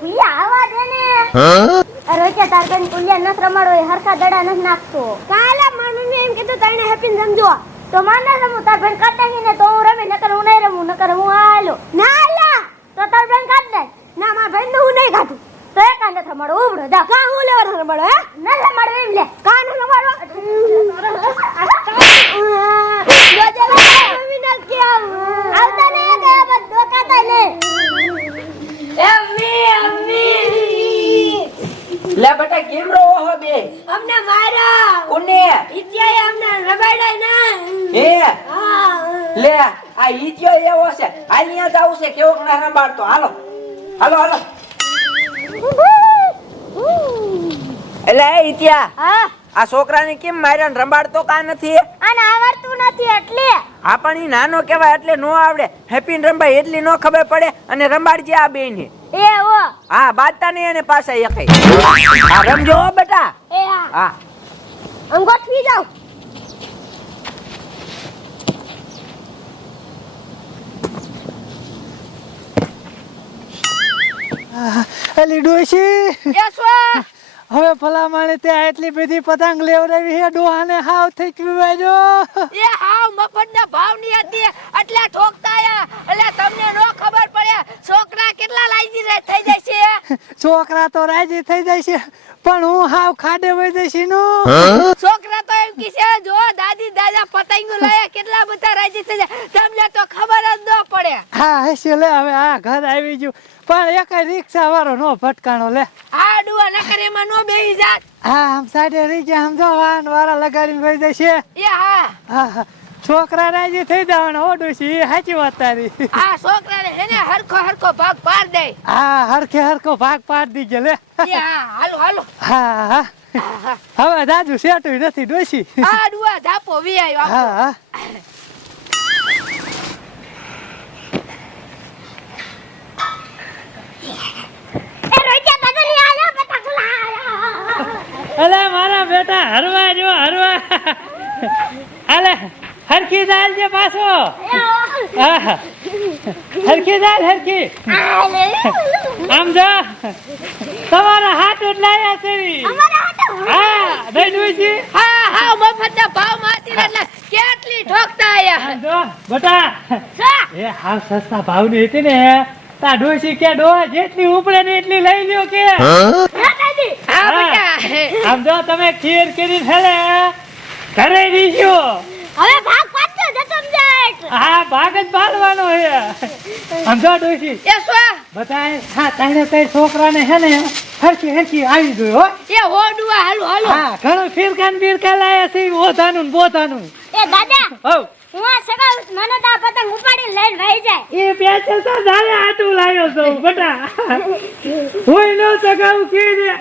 કુલિયા આવા દે ને. અરે કે તાર બેન કુલિયા નથ રમાડો એ હરખા દડા નથ નાખતો. કાલા માનું એમ કીધું તને હેપી સમજો તો માન ના તાર બેન ને તો હું રમી નકર હું નહીં રમું નકર હું હાલો. ના લા તો તાર બેન કાટ દે. ના માર બેન હું નહીં કાઢું. તો એ કાંડ રમાડો ઉભરો જા. કા હું લેવાનો રમાડો હે? ના રમાડો એમ લે. કાન રમાડો જોજે લા મમ્મી ના કે આવતા ને દે બધો કાતા ને અમ્મી અમ્મી લે બેટા કેમ રહો હો બે અમને મારા કોને ઇતિયાએ અમને રમાડાય ના હે હા લે આ ઈત્યો એવો છે. અહીંયા જાવું છે કેવો કણા રંબાડતો હાલો. હાલો હાલો. એટલે એ ઇતિયા હા. આ છોકરાને કેમ માર્યા ને રંબાડતો કા નથી આને આવડતું નથી એટલે. આ પણ ઈ નાનો કહેવાય એટલે નો આવડે. હેપી ને રંબાય એટલી નો ખબર પડે અને રંબાડજે આ બેન એ ઓ હા બાતા નહીં અને પાછા એકઈ. હા રમજો હો બેટા. એ હા. હા. આમ ગોઠવી જાવ એ શું હવે ત્યાં એટલી બધી પતંગ લેવડાવી હે ડોહાને હાવ થઈ પીવાજો એ હાવ મફતના ભાવની હતી એટલે ઠોકતા આયા. એટલે તમને નો ખબર પડે છોકરા કેટલા લાઈજી રે થઈ જાય છે છોકરા તો રાજી થઈ જાય છે પણ હું હાવ ખાડે વહી જઈશનું છોકરા તો એમ કી છે જો દાદી દાદા પતંગો લાયા કેટલા બધા રાજી થઈ જાય. તમને તો ખબર પડે હા હશે લે હવે આ ઘર આવી ગયું. પણ એક રિક્ષા વાળો નો ભટકાણો લે. આ ડુઆ નકર એમાં નો બેહી જાત. હા આમ સાડે રહી ગયા આમ જો વાહન વાળા લગાડીને વહી જશે. એ હા. હા છોકરા રાજી થઈ જવાના હો છે એ સાચી વાત તારી. આ છોકરાને હેને હરખો હરખો ભાગ પાડ દે. હા હરખે હરખો ભાગ પાડી દીજે લે. હા હાલો હાલો. હા હા. હવે દાદુ સેટું નથી ડોશી. આ ડુઆ ધાપો વી આવ્યો હા હા. અલે મારા બેટા હરવા જો હરવા. અલે હરખી દાલ જે પાછો. હરખી દાલ હરખી. આમ જો. તમારા હાથ ઉડલાયા છે. હા દઈ ડોશી હા હા મફતના ભાવ માતી એટલે કેટલી ઠોકતા આયા. જો બેટા. એ હાવ સસ્તા ભાવની હતી ને. તા ડોસી કે ડોહા જેટલી ઉપડે ને એટલી લઈ લ્યો કે. હા? આમ જો તમે ખીર કરી ફેલે ઘરે દીજો હવે ભાગ પાડતો જતમ જાય. હા ભાગ જ પાડવાનો છે. સમજો ડોસી ડોશી. એ શું? બતાય હા તાણે તઈ છોકરાને હે ને હરખી હરખી આવી ગયો હો. એ હોડુઆ હાલો હાલો. હા ઘણું ફિરકાન બિરકા લાયા છે ઓધાનું ને બોધાનું. એ દાદા હવ. હું આ સગા મને તો આ પતંગ ઉપાડીને લઈને વહી જાય. એ તો આટું લાયો છું બટા. નો સગાવું કે રે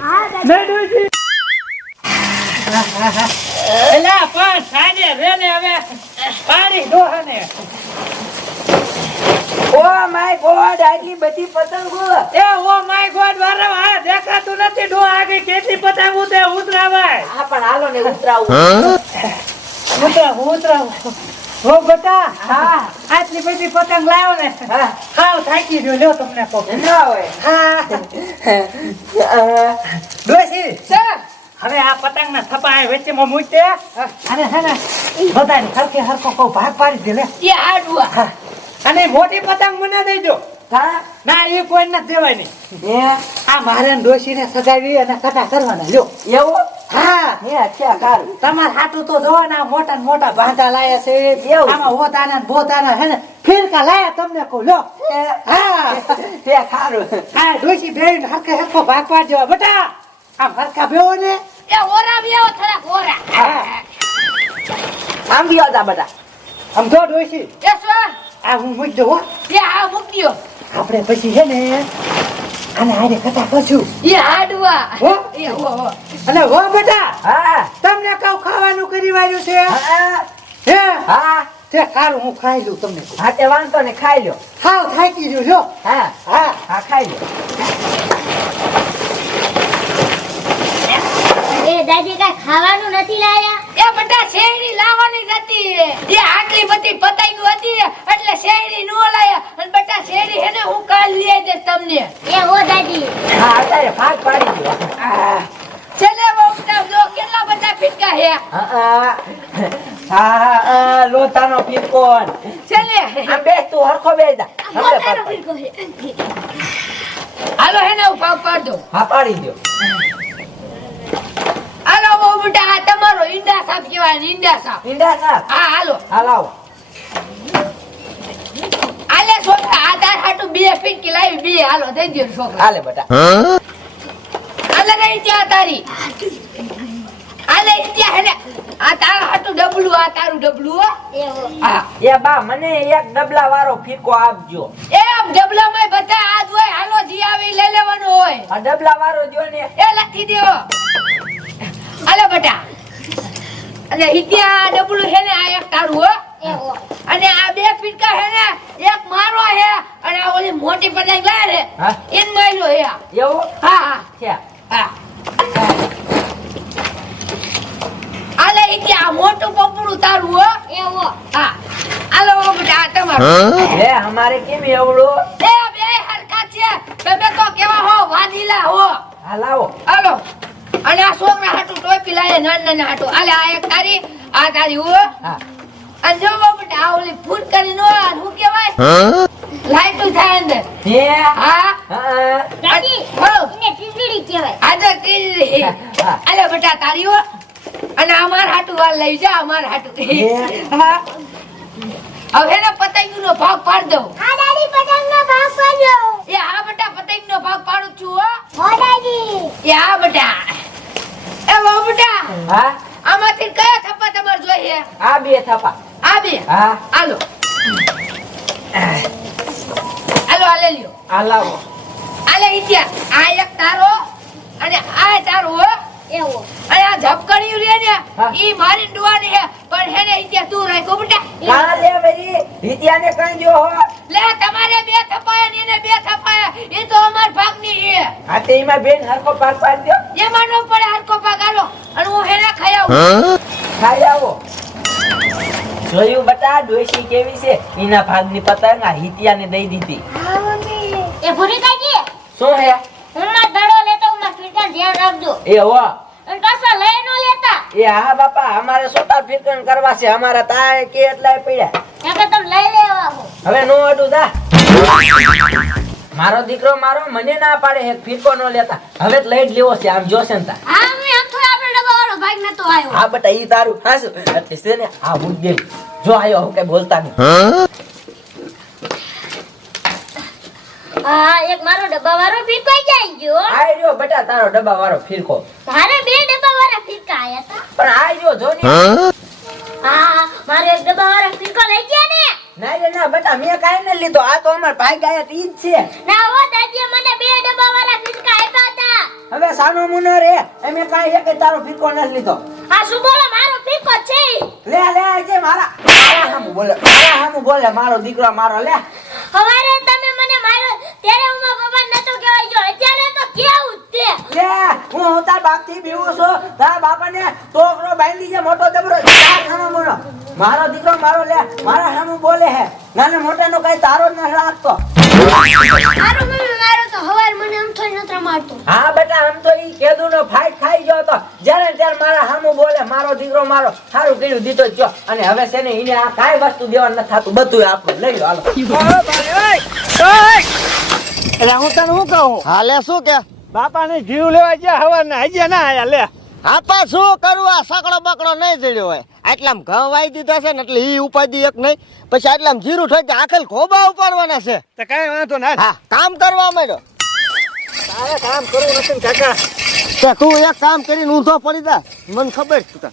હા દાદા ના ડોશી એલા પણ સાને રે હવે પાડી ડોહાને. ઓ માય ગોડ આટલી બધી પતંગો. એ ઓ માય ગોડ વારમ આ દેખાતું નથી. ડો આગળ કેટલી પતંગ ઉતે ઉતરાવાય? હા પણ હાલો ને ઉતરાવું. ઉતરાવ ઉતરાવ. હો બેટા. હા. આટલી બધી પતંગ લાવ્યો ને. હા. હાવ થાકી ગયો લ્યો તમને કહું ના હોય. હા. ડોસી હવે આ પતંગ ના થપા વચ્ચેમાં મૂકતે અને હે ને બધાને હરખે હરખો કહું ભાગ પાડી દે લે. એ હાડુઆ. અને મોટી પતંગ મને દેજો ના એ કોઈ નથી દેવાની. હે? આ મારે ડોસીને સગાવી અને કટા કરવાના. લ્યો. એવું? હા. હે અચ્છા સારું. તમાર હાટું તો જોવો મોટા ને મોટા ભાંડા લાયા છે. એવું? આમાં હોતાના બોતાના હે ને. ફિરકા લાયા તમને કહું લ્યો. હા? તે સારું. હા ડોસી બેન હરખે હરખો ભાગ પાડજો બેટા આમ હરખા બેવો ને. એ ઓરા બી આવો થોડાક ઓરા આમ ગયો હતા બધા. આમ જો ડોસી એ આ હું મૂકી દઉં હો. એ મૂકી દ્યો આપણે પછી છે ને આને આને કટા કરશું. એ હાડુઆ હો? એ હો હો. અને હો બેટા હા. તમને કહું ખાવાનું કરી વાળ્યું છે? હા હે. હા? તે સારું હું ખાઈ લઉં તમને. હા તે વાંધો ને ખાઈ લ્યો. હાવ થાકી ગયું લ્યો હા. હા. હા ખાઈ લ્યો. એ દાદી કાંઈ ખાવાનું નથી લાયા? એ બધા શેરડી લાવવાની જ હતી. એ આટલી બધી પતાઈ હતી એટલે શેરડી નો લાયા અને બધા શેરડી હેને તમને એ ઓ દાદી હા અત્યારે ભાગ પાડી દો આ, છેલ્લે બહુ જો કેટલા બધા ફિટકા હે આ, આ, આ, આ, લોટાનો ફીરકોન છેલ્લે આમ બેસ તું હરખો બેસ જા. હમણાં. હાલો હે ને ભાગ પાડ દો હા પાડી દો હાલો બહુ મોટા આ તમારો ઈંડા સાપ કહેવાય ને ઈંડા સાપ. ઈંડા સાપ? હા હાલો. હા લાવો. આલે છોકરા આ તાર હાટુ બે ફિટકી લાવી બે. હાલો થઈ ગયો છોકરા. હાલે બેટા. આલે નહીં ત્યાં તારી. આલે ત્યાં હે આ તારા હાટુ ડબલું આ તારું ડબલું હો. એ હા. એ બા મને એક ડબલા વાળો ફીકો આપજો. એ ડબલા માં બધા આજ હોય હાલો જી આવી લઈ લેવાનું હોય. આ ડબલા વાળો જો ને. એ લખી દો હાલો બેટા. અને હિત્યા ડબલું હે ને આ એક તારું હો. અને આ બે ફીટકા હે ને એક મારો હે અને આ ઓલી મોટી પતંગ લાય રે હા? એન માર્યો હે આ. એવું? હા હા. છે. હા આલે હિત્યા આ મોટું પપડું તારું હો. એવો. હા. હાલો બેટા આ તમારું. લે અમારે કેમ એવડો? એ બે હરખા છે. તમે તો કેવા હો વાદીલા હો. હા લાવો. હાલો. અને આ છોકરા હાટું ટોપી લાય નાન નાન હાટું. આલે આ એક તારી આ તારી હો. હા. અને જો બેટા આ ઓલી ફૂટ કરી નો આ શું કહેવાય? લાઈટું થાય અંદર. હે? હા. હા. દાદી હો. ને ટીસડી કહેવાય. આ તો ત્રીજી હા. આલે બેટા તારી હો. અને અમાર હાટુ વાલ લઈ જા અમાર હાટું. હા. હવે ને પતંગ નો ભાગ પાડ દઉં. આ દાદી પતંગનો ભાગ પાડો એ હા બેટા પતંગ નો ભાગ પાડું છું હો. હો દાદી. એ હા બેટા. એ બહુ બેટા. હા. આમાંથી કયા થપ્પા તમાર જોઈએ? આ બે થપ્પા. આ બે? હા. હાલો. હાલો હાલે લ્યો. આ લાવો. આલે ઇત્યા આ એક તારો અને આ તારો હો. એ ઓ અને રે ને ઈ મારી ડુવાની હે પણ હેને ઇત્યા તું રાખ્યો બેટા. કા લે ભઈ વિદ્યાને કઈ જો હો. લે તમારે બે થપાયા ને એને બે થપાયા. એ તો અમાર ભાગની હે આ તે એમાં બેન હરખો પાક પાડી દો એમાં નો પડે હરકો ભાગ. આલો અને હું હેને ખાઈ આવું. ખાઈ આવો. જોયું બટા ડોશી કેવી છે? એના ભાગની પતંગ આ હિતિયાને દઈ દીધી. એ ભૂરી કાકી શું હે? હું ના દડો લેતો હું ના ફીરકા ધ્યાન રાખજો. એ હો. અને લઈ નો લેતા. એ હા બાપા અમારે સોટા ફિકન કરવા છે. અમારા તાય કે એટલાય પડ્યા. નકર તમે લઈ લેવા હવે નો અડું દા મારો દીકરો મારો મને ના પાડે એક ફીરકો નો લેતા. હવે લઈ જ લેવો છે આમ જોશે ને તા. હા આમ તો આપણે ડબ્બા વાળો ભાગ નતો આવ્યો. હા બટા ઈ તારું હાસુ. એટલે છે ને આ હું દે જો આયો હું કઈ બોલતા નહીં. હા એક મારો ડબ્બા વાળો ફીરકો જાય ગયો. આય રહ્યો બટા તારો ડબ્બા વાળો ફીરકો મારે બે ડબ્બા વાળા ફીરકા આયા હતા. પણ આય રહ્યો જો ને હા મારે એક ડબ્બા વાળા ફીરકો લઈ ગયા ને. ના રે ના બટા મેં કાઈ ન લીધો. આ તો અમાર ભાઈ ગયા ઈ જ છે. ના હો દાદીએ મને બે ડબ્બા વાળા ફીરકા આપ્યા હતા. હવે સાનો મુનો રે અમે કાઈ એક તારો ફીરકો ન લીધો. આ શું બોલો મારો ફીરકો છે. લે લે જે મારા. હામુ બોલે મારા હામું બોલે મારો દીકરો મારો લે. હવારે ત્યારે હું મારા પપ્પા નતો કહેવાય જો અત્યારે તો કેવું તે લે હું હું તાર બાપથી બીવો છું. તારા બાપાને ટોકરો બાંધી છે મોટો જબરો. તાર સાનો મોનો મારો દીકરો મારો લે. મારા સામે બોલે હે. નાના મોટાનો કઈ તારો ન રાખતો મારો મમ્મી મારો તો હવાર મને આમ થોડી નત્ર મારતો. હા બેટા આમ તો ઈ કેદુનો ફાઈટ ખાઈ ગયો તો. જ્યારે ત્યારે મારા સામે બોલે મારો દીકરો મારો સારું કર્યું દીધો જ અને હવે છે ને ઈને આ કાઈ વસ્તુ દેવા ન થતું. બધું આપણે લઈ લો હાલો. એટલે હું તને શું કહું? હાલે શું કે? બાપાને જીવ લેવા ગયા હવાના હજી ના આયા લે. આપા શું કરવું આ સકડો બકડો નહીં જડ્યો હોય. આટલામ ઘઉં વાઈ દીધા છે ને એટલે ઈ ઉપાડી એક નહીં. પછી આટલામ જીરું થઈ જાય આખેલ ખોબા ઉપાડવાના છે. તો કઈ વાંધો ના. હા કામ કરવા માંડ્યો. તારે કામ કરવું નથી કાકા. તું એક કામ કરીને ઊંધો પડી જા. મને ખબર છે તને.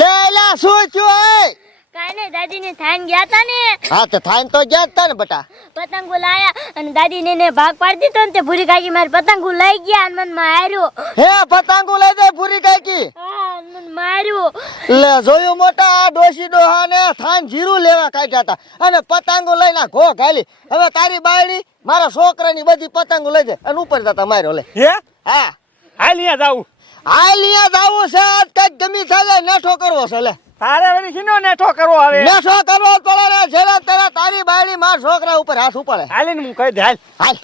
લે લે શું થયું કાઈ નહીં દાદી ને થાન ગયા તા ને હા તો થાન તો ગયા તા ને બટા. પતંગ લાયા અને દાદી ને ને ભાગ પાડી દીધો ને તે ભૂરી કાકી મારી પતંગ લઈ ગયા અને મને માર્યો હે પતંગ લઈ દે ભૂરી કાકી. હા મન માર્યો લે જોયું મોટા આ ડોશી ડોહા ને થાન જીરું લેવા કાઢ્યા હતા અને પતંગો લઈને ઘો ખાલી હવે તારી બાયડી મારા છોકરાની બધી પતંગો લઈ જાય. અને ઉપર જતા માર્યો લે. હે? હા. હાલ અહીંયા જાવું આ લીયા જાવું છે આજ કંઈક ગમી થાય નેઠો કરવો છે લે. તારે વળી શીનો નેઠો કરવો હવે. નેઠો કરવો પડે રે જેને તેરે તારી બાયડી માર છોકરા ઉપર હાથ ઉપાડે. હાલીને હું કહી દે હાલ. હાલ.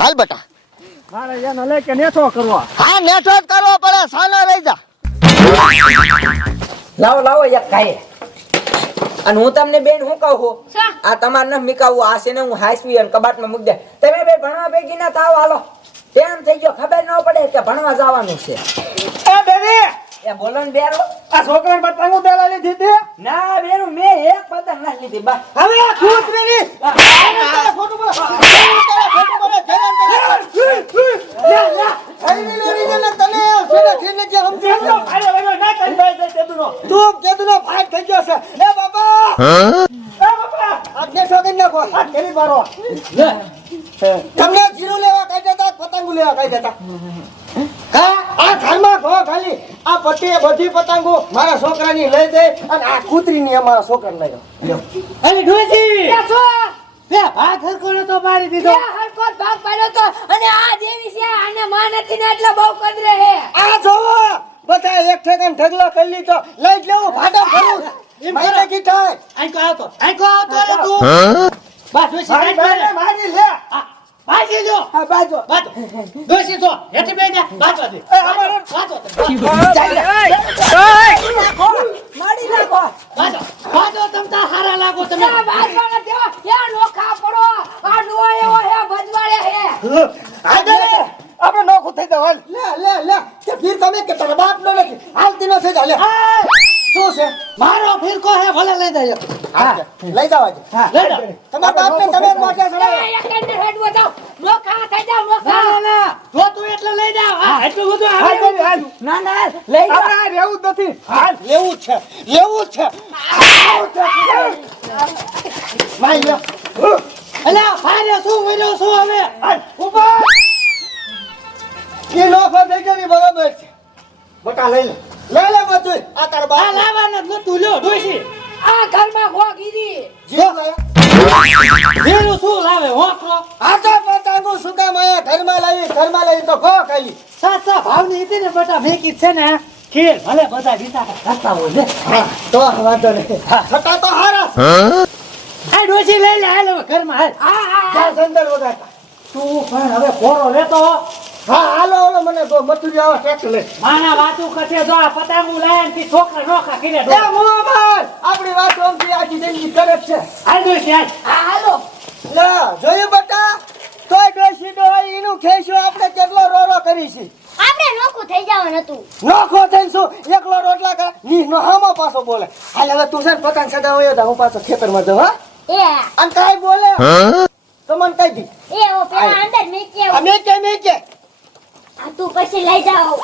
હાલ બેટા. મારે એનો લે કે નેઠો કરવો. હા નેઠો જ કરવો પડે સાનો રહી જા. લાવો લાવો એક ખાઈએ અને હું તમને બેન હું કહું છું? આ તમારે ન મીકાવું આ છે ને હું હાઈસવી અને કબાટમાં મૂકી દે. તમે બે ભણવા ભેગી ના તાવ હાલો. તેમ થઈ ગયો ખબર ન પડે કે ભણવા જવાનું છે. એ બેબી એ બોલો ને બેરો. આ છોકરાને પતંગો દેવા લીધી હતી? ના બેરો મેં એક પતંગ ના લીધી બા. હવે આ કૂતરીની ફોટો બોલો ખોટું બોલે ખરીદી લેવી છે ને તને છેલ્લે ખીને જે સમજી? કેમ તો ભાડે વળ્યો ના કરી ભાઈ તે તેદુનો. તું કેદુનો ભાગ થઈ ગયો છે. એ બાબા એ કે કરી નાખો. આ કરી મારો. તમને જીરું લેવા કાઈ દેતા પતંગ લેવા કઈ હા આ ઘરમાં ઘો ખાલી. આ પટ્ટીએ બધી પતંગો મારા છોકરાની લઈ દે અને આ કૂતરીની અમારા છોકરાને લઈ ગયો અરે ડોસી એ છો. બે ભાગ હરકો તો મારી દીધો. એ હરખો ભાગ પાડ્યો તો. અને આ દેવી છે આને માં નથી ને એટલે બહુ કદરે હે આ જોવો બધા એક ઠેકાણ ઢગલો કરી લીધો. લઈ લેવું ભાડા ભરું. એમ મારે કરો. કી થાય? આંકો આવતો આંકો આવતો રે તું. બસ ડોસી મારી લે. ભાગી લ્યો આ બાજો બાતો ડોસી તો હેઠી બેસી જા બાતો દે અમારે બાતો દે મારી નાખો બાતો બાતો તમ તાર હારા લાગો તમે આ બાજવાના દેવા એ નોખા પડો આ નો એવો હે ભજવાડે હે આગળ આપણે નોખું થઈ જાવ લે લે લે કે ફીર તમે કે તારા બાપ નો નથી હાલતી નો થઈ જા લે છે મારો હે ભલે લઈ જાય હા લઈ જાવ હા. લઈ જાવ તમારા બાપ ને તમે એ ચડાવો એક ને હેડ વજાવ નોખા થઈ જાવ ના ના ના. જો તું એટલે લઈ જાવ હા એટલું બધું આવે ના ના લઈ જાવ આપણે રહેવું જ નથી. હાલ લેવું છે લેવું છે. માઈ લે અલ્યા ફારે શું કર્યો શું હવે? ઉપર એ નોખો થઈ ગયો ને બરાબર છે. બટા લઈ લે. લઈ લે બધું આ બા આ બાપ ન તું નતું લ્યો ડોસી આ ઘરમાં ગો લાયા જેનું શું લાવે હોકરો? આ તો પતંગો સુકા માયા ઘરમાં લાવી ઘરમાં લાવી તો ખો ખાલી. સાચા ભાવની હતી ને બટા મેકી છે ને ખીર ભલે બધા વિચાર કરતા હોય ને હા તો વાંધો નહીં. છતાં તો હારા. આ ડોસી લઈ લે હાલ ઘરમાં હાલ. હા હા જા સંદર વગાડતા. તું પણ હવે કોરો લેતો હા હાલો હાલો મને તો મતું જાવ ટ્રેક્ટર લે. માના વાતું કશે જો આ પતંગું લાયા ને છોકરા નોખા કીને એ મોહમ્મદ આપણી વાત ઓમથી આખી જિંદગી કરે છે. હાલ ડોસી હાલ. હા હાલો. લે જોયું બટા? તોય ડોસી એનું ખેસ્યું આપણે કેટલો રોરો કરીશી આપણે નોખું થઈ જવાનું હતું. નોખો થઈને શું? એકલો રોટલા કરે? ની નો હામો પાછો બોલે. હાલ હવે તું છે ને પતંગ સદા હોય તો હું પાછો ખેતરમાં જાઉં હા? એ. અને કાઈ બોલે? તો મને કહી દી. એ ઓ પેલા અંદર મેકે મેકે મેં કે મેં કે આ તું પછી લઈ જાઓ.